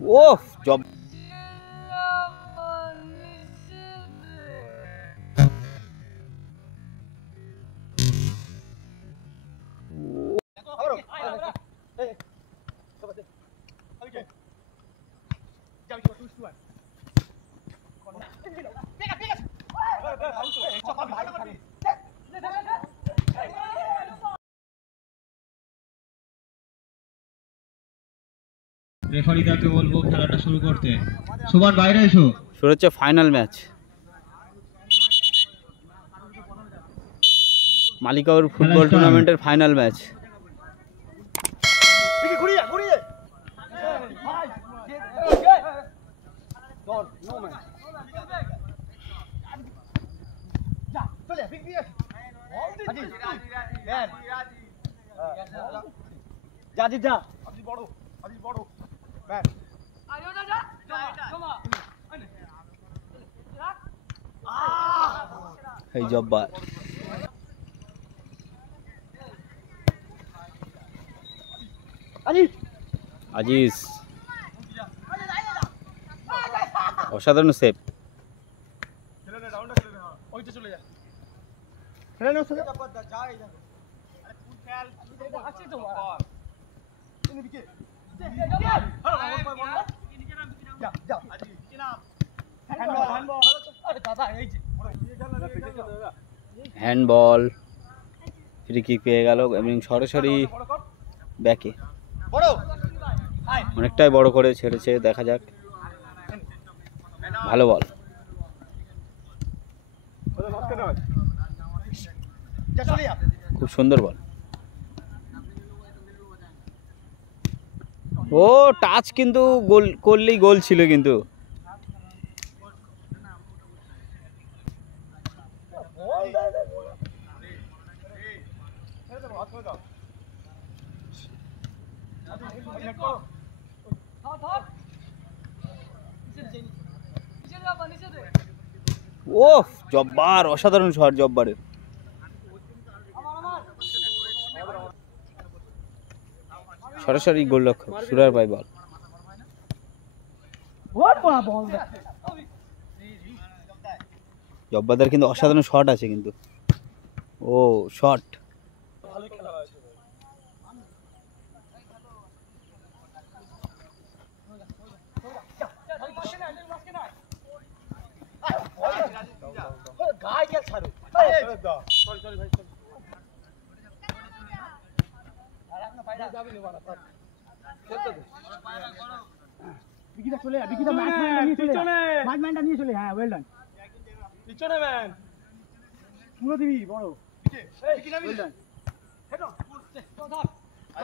ওহ job রেফারিদাকে বলবো খেলাটা শুরু করতে। সুমান বাইরে এসো। শুরু হচ্ছে ফাইনাল ম্যাচ, মালিকাউর ফুটবল টুর্নামেন্টের ফাইনাল ম্যাচ। এই জব্বার আজিজ অসাধারণ সেভ। হ্যান্ডবল, ফ্রি কিক পেয়ে গেল এবং সরাসরি ব্যাকে অনেকটাই বড় করে ছেড়েছে, দেখা যাক। ভালো বল, খুব সুন্দর বল। ও টাচ কিন্তু গোল করলেই গোল ছিল কিন্তু। ও জব্বার, অসাধারণ শট জব্বারের। সরাসরি গোলরক্ষক সুরার ভাই বল। জব্বারদের কিন্তু অসাধারণ শট আছে কিন্তু। ও শট,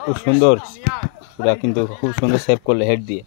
খুব সুন্দর। পুরা কিন্তু খুব সুন্দর সেভ করলে হেড দিয়ে।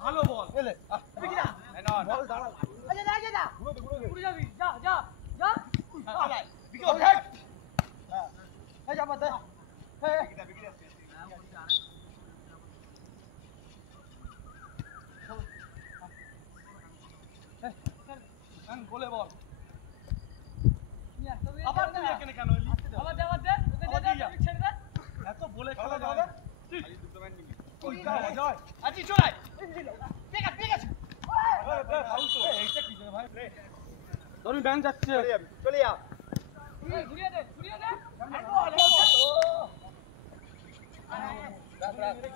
ভালো বল এলে কি না বল দাঁড়া আরে না যা পুরো যাবি যা যা যা বিকেল হ্যাঁ এই যা বাদ হ্যাঁ বলে বল আবার তুই এখানে কেন এলি আবার দে ওকে দে ছেড়ে দে এত বলে খেলা যাবে ঠিক দুটো ম্যান নিবি ওই কাজ হয় আজি চলাই ঠিক আছে ফাউল তো এইটা কি ভাই ধরুন ব্যান যাচ্ছে চলে যা ঘুরিয়ে দে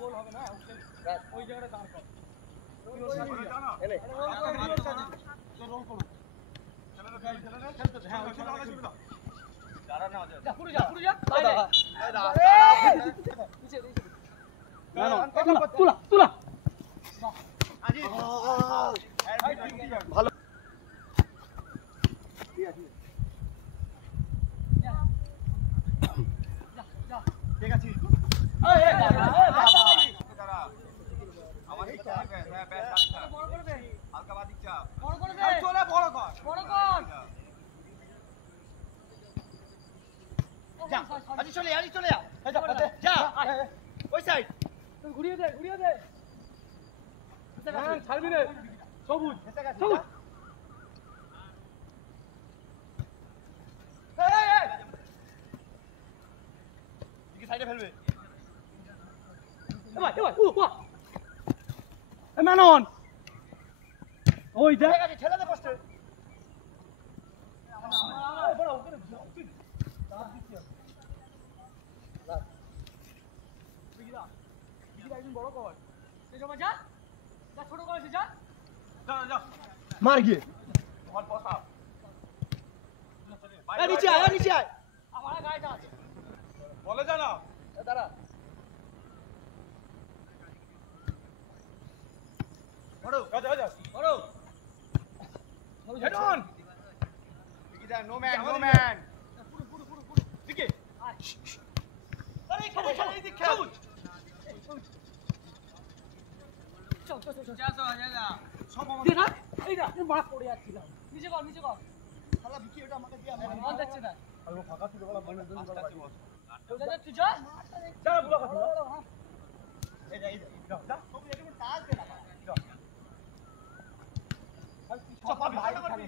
গোল হবে না ওই জায়গাটা দাঁড় কর এলে রোল করো খেলতে হ্যাঁ ওইখানে আমাকে সুবিধা দাঁড়া না যা পুরো যা বাইরে নিচে না তুলা আজি ভালো ঠিক আছে ঠিক আছে দাঁড়া আমার এই বড় করে দে হালকা বাদিক চাপ বড় করে দে চলে বড় কর যা আজি চলে যা যা ওই সাইড তুই ঘুরিয়ে দে হ্যাঁ ছাড়বি রে সবুজ এই দিকে সাইডে ফেলবে এ ভাই এ মানন ওই দেখ ঠেলা দে পোস্টে বড় উপরে চাপ দিচ্ছি বড় কর যা ছোট কর যা মার গিয়ে নিচে আয় আমার গায়টা আছে বলে যা না দাঁড়া বড় হেড অন দিকে যা নো ম্যান পুরো দিকে আরে এখানে দিকে খেল চল যা সব আমাদের এই না মার পড়ে যাচ্ছিলাম নিচে কর শালা বিকি ওটা আমাকে দিয়ে আমি মন যাচ্ছে না আর ও ফাঁকা ছিল বলা মনে দিন বলা যা তুই যা বুলা কথা এই যা সব এখানে টাচ দে না চল পাবি ভাই খালি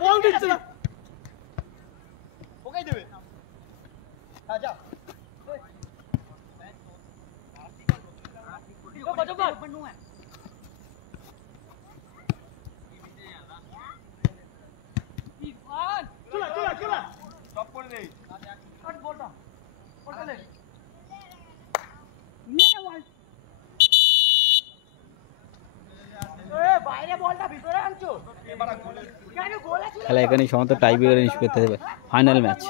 বল দিচ্ছে না ওকেই দেবে হ্যাঁ যা চলা সব করে নেই বলটা নেই নিয়ে বল বাইরে বলটা ভিতরে আনছো খেলা এখানেই সমাপ্ত, টাই ব্রেকারে নিষ্পত্তি হবে ফাইনাল ম্যাচ।